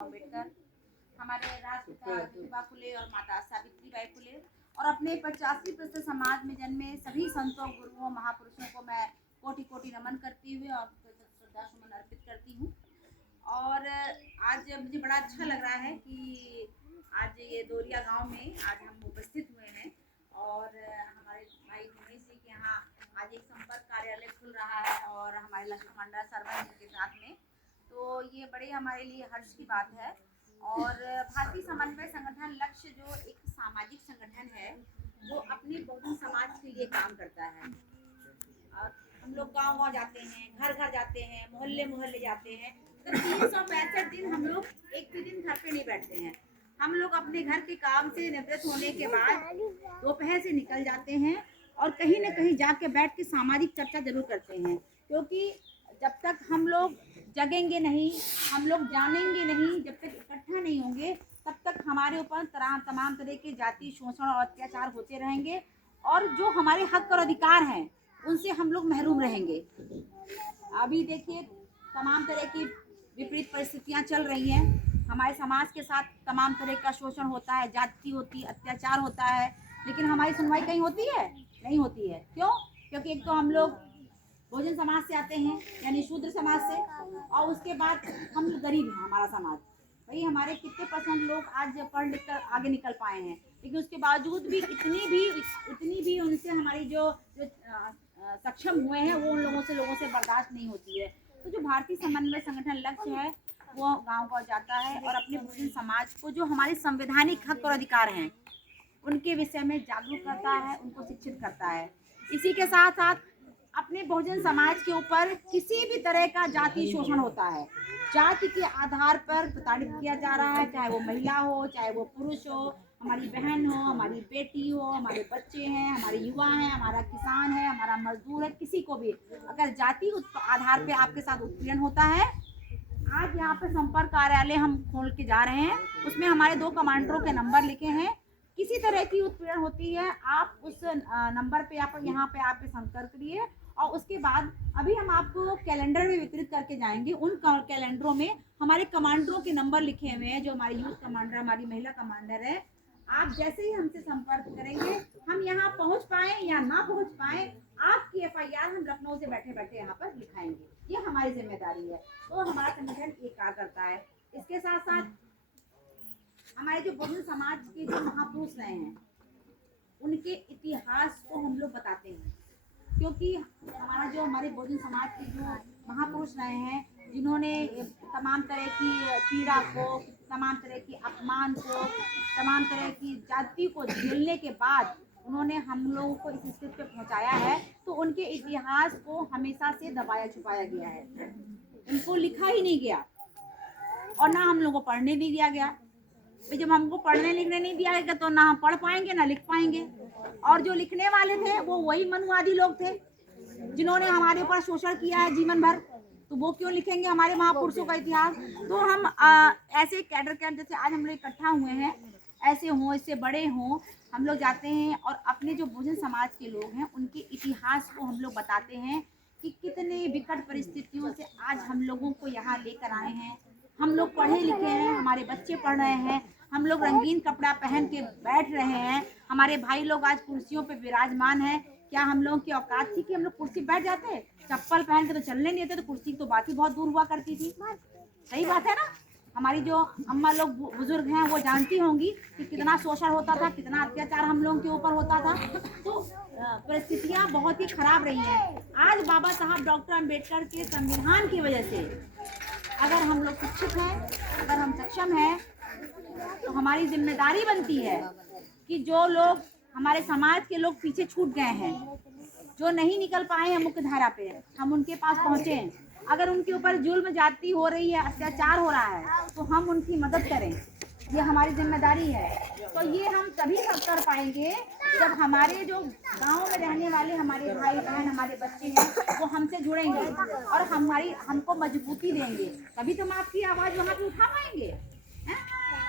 अम्बेडकर, हमारे राष्ट्रपिता ज्योतिबा फुले और माता सावित्रीबाई फुले और अपने 85वीं प्रतिशत समाज में जन्मे सभी संतों, गुरुओं, महापुरुषों को मैं कोटि कोटि नमन करती हुई और श्रद्धा सुमन अर्पित करती हूँ। और आज मुझे बड़ा अच्छा लग रहा है कि आज ये दोरिया गांव में आज हम उपस्थित हुए हैं और हमारे भाई महेश जी के यहाँ आज एक संपर्क कार्यालय खुल रहा है और हमारे लक्ष्मण मंडल सरवन जी के साथ में, तो ये बड़े हमारे लिए हर्ष की बात है। और भारतीय समन्वय संगठन लक्ष्य जो एक सामाजिक संगठन है जो अपने बहुजन समाज के लिए काम करता है। और हम लोग गांव-गांव जाते हैं, घर-घर जाते हैं, मोहल्ले-मोहल्ले जाते हैं, तो 365 दिन हम लोग एक भी दिन घर पे नहीं बैठते हैं। हम लोग अपने घर के काम से निवृत्त होने के बाद दोपहर से निकल जाते हैं और कहीं न कहीं जाके बैठ के सामाजिक चर्चा जरूर करते हैं, क्योंकि जब तक हम लोग जगेंगे नहीं, हम लोग जानेंगे नहीं, जब तक इकट्ठा नहीं होंगे, तब तक हमारे ऊपर तमाम तरह के जाति शोषण और अत्याचार होते रहेंगे और जो हमारे हक और अधिकार हैं उनसे हम लोग महरूम रहेंगे। अभी देखिए तमाम तरह की विपरीत परिस्थितियां चल रही हैं, हमारे समाज के साथ तमाम तरह का शोषण होता है, जाति होती, अत्याचार होता है, लेकिन हमारी सुनवाई कहीं होती है? नहीं होती है। क्यों? क्योंकि एक तो हम लोग बहुजन समाज से आते हैं यानी शूद्र समाज से, और उसके बाद हम गरीब हैं, हमारा समाज भाई हमारे कितने % लोग आज पढ़ लिख कर आगे निकल पाए हैं, लेकिन उसके बावजूद भी इतनी भी उनसे हमारी जो सक्षम हुए हैं वो उन लोगों से बर्दाश्त नहीं होती है। तो जो भारतीय समन्वय संगठन लक्ष्य है वो गाँव-गाँव जाता है और अपने बहुजन समाज को जो हमारे संवैधानिक हक और अधिकार हैं उनके विषय में जागरूक करता है, उनको शिक्षित करता है। इसी के साथ साथ अपने बहुजन समाज के ऊपर किसी भी तरह का जाति शोषण होता है, जाति के आधार पर प्रताड़ित किया जा रहा है, चाहे वो महिला हो, चाहे वो पुरुष हो, हमारी बहन हो, हमारी बेटी हो, हमारे बच्चे हैं, हमारे युवा हैं, हमारा किसान है, हमारा मजदूर है, किसी को भी अगर जाति आधार पे आपके साथ उत्पीड़न होता है। आज यहाँ पे संपर्क कार्यालय हम खोल के जा रहे हैं, उसमें हमारे 2 कमांडरों के नंबर लिखे हैं। किसी तरह की उत्पीड़न होती है आप उस नंबर पे आप यहाँ पे आप संपर्क करिए और उसके बाद अभी हम आपको कैलेंडर भी वितरित करके जाएंगे। उन कैलेंडरों में हमारे कमांडरों के नंबर लिखे हुए हैं, जो हमारे यूथ कमांडर, हमारी महिला कमांडर है। आप जैसे ही हमसे संपर्क करेंगे, हम यहाँ पहुँच पाए या ना पहुँच पाए, आपकी FIR हम लखनऊ से बैठे बैठे यहाँ पर लिखाएंगे। ये हमारी जिम्मेदारी है, तो हमारा संगठन ये कार्य करता है। इसके साथ साथ हमारे जो बहुजन समाज के जो महापुरुष रहे हैं उनके इतिहास को हम लोग बताते हैं, क्योंकि हमारे बहुजन समाज के जो महापुरुष रहे हैं जिन्होंने तमाम तरह की पीड़ा को, तमाम तरह की अपमान को, तमाम तरह की जाति को झेलने के बाद उन्होंने हम लोगों को इस स्थिति पे पहुंचाया है, तो उनके इतिहास को हमेशा से दबाया छुपाया गया है, उनको लिखा ही नहीं गया और ना हम लोगों को पढ़ने नहीं दिया गया। जब हमको पढ़ने लिखने नहीं दिया गया तो ना हम पढ़ पाएंगे ना लिख पाएंगे, और जो लिखने वाले थे वो वही मनुवादी लोग थे जिन्होंने हमारे ऊपर शोषण किया है जीवन भर, तो वो क्यों लिखेंगे हमारे महापुरुषों का इतिहास। तो हम ऐसे कैडर कैंप जैसे आज हम लोग इकट्ठा हुए हैं, ऐसे हों, इससे बड़े हों, हम लोग जाते हैं और अपने जो बहुजन समाज के लोग हैं उनके इतिहास को हम लोग बताते हैं कि कितने विकट परिस्थितियों से आज हम लोगों को यहाँ लेकर आए हैं। हम लोग पढ़े लिखे हैं, हमारे बच्चे पढ़ रहे हैं, हम लोग रंगीन कपड़ा पहन के बैठ रहे हैं, हमारे भाई लोग आज कुर्सियों पे विराजमान हैं। क्या हम लोगों की औकात थी कि हम लोग कुर्सी बैठ जाते? चप्पल पहन के तो चलने नहीं देते, तो कुर्सी की तो बात ही बहुत दूर हुआ करती थी। सही बात है ना? हमारी जो अम्मा लोग बुजुर्ग हैं वो जानती होंगी कि कितना शोषण होता था, कितना अत्याचार हम लोगों के ऊपर होता था। तो परिस्थितियाँ बहुत ही खराब रही हैं। आज बाबा साहब डॉक्टर अम्बेडकर के संविधान की वजह से अगर हम लोग शिक्षित हैं, अगर हम सक्षम हैं, तो हमारी जिम्मेदारी बनती है कि जो लोग हमारे समाज के लोग पीछे छूट गए हैं, जो नहीं निकल पाए हैं मुख्य धारा पे, हम उनके पास पहुँचें। अगर उनके ऊपर जुल्म जाती हो रही है, अत्याचार हो रहा है, तो हम उनकी मदद करें, ये हमारी जिम्मेदारी है। तो ये हम तभी कर पाएंगे जब हमारे जो गांव में रहने वाले हमारे भाई बहन, हमारे बच्चे हैं, वो हमसे जुड़ेंगे और हमको मजबूती देंगे, तभी तो हम आपकी आवाज़ वहाँ पे उठा पाएंगे, है?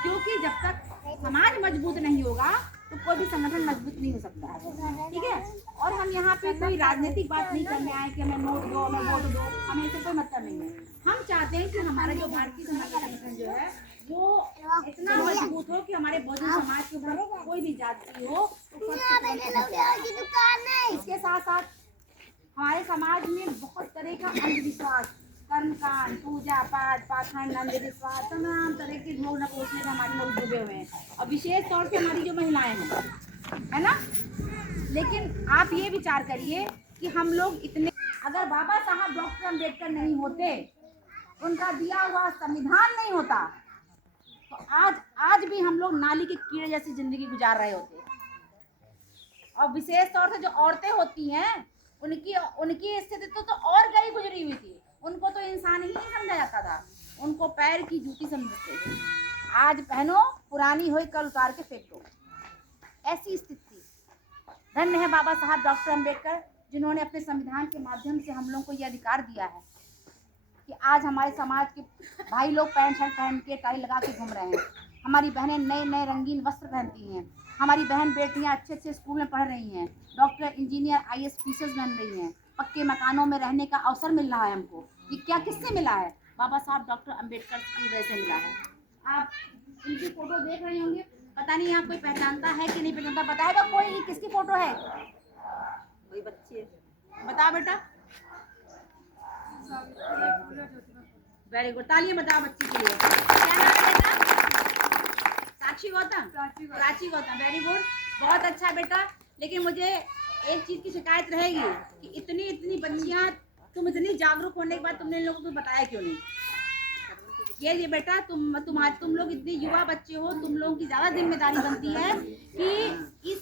क्योंकि जब तक समाज मजबूत नहीं होगा तो कोई भी संगठन मजबूत नहीं हो सकता है, ठीक है। और हम यहाँ पे कोई राजनीतिक बात नहीं करने आए कि हमें नोट दो, हमें वोट दो, हमें इससे कोई मतलब नहीं है। हम चाहते हैं कि हमारा जो भारतीय संगठन जो है जो इतना मजबूत हो कि हमारे बहुजन समाज के ऊपर कोई भी जाति हो तो इसके साथ साथ हमारे समाज में बहुत तरह का अंधविश्वास, कर्मकांड, पूजा पाठ, पाखंड, अंधविश्वास, तमाम तरह के ढोंग नकोसले में हमारे लोग डूबे हुए हैं, और विशेष तौर से हमारी जो महिलाएं हैं, है ना। लेकिन आप ये विचार करिए कि हम लोग इतने, अगर बाबा साहब डॉक्टर अम्बेडकर नहीं होते, उनका दिया हुआ संविधान नहीं होता, तो आज भी हम लोग नाली के कीड़े जैसी जिंदगी गुजार रहे होते। और विशेष तौर से जो औरतें होती हैं, उनकी स्थिति तो और गई गुजरी हुई थी। उनको तो इंसान ही नहीं समझा जाता था, उनको पैर की जूती समझते थे। आज पहनो, पुरानी हुई कल उतार के फेंक दो, ऐसी स्थिति। धन्य है बाबा साहब डॉक्टर अम्बेडकर, जिन्होंने अपने संविधान के माध्यम से हम लोगों को ये अधिकार दिया है कि आज हमारे समाज के भाई लोग पैंट शर्ट पहन के टाई लगा के घूम रहे हैं, हमारी बहनें नए नए रंगीन वस्त्र पहनती हैं, हमारी बहन बेटियां अच्छे अच्छे स्कूल में पढ़ रही हैं, डॉक्टर, इंजीनियर, IAS ऑफिसर्स बन रही हैं, पक्के मकानों में रहने का अवसर मिल रहा है हमको। ये क्या किससे मिला है? बाबा साहब डॉक्टर अम्बेडकर की वजह से मिला है। आप इनकी फोटो देख रहे होंगे, पता नहीं यहाँ कोई पहचानता है कि नहीं पहचानता, बताएगा कोई ये किसकी फोटो है? कोई बच्ची है, बता बेटा। वेरी गुड, तालियां बताओ बच्ची के लिए। क्या नाम है बेटा? साक्षी गौतम, प्राची गौतम, वेरी गुड, बहुत अच्छा बेटा। लेकिन मुझे एक चीज की शिकायत रहेगी कि इतनी बच्चियां, तुम इतनी जागरूक होने के बाद तुमने इन लोगों को बताया क्यों नहीं? ये बेटा, तुम लोग इतने युवा बच्चे हो, तुम लोगों की ज्यादा जिम्मेदारी बनती है कि इस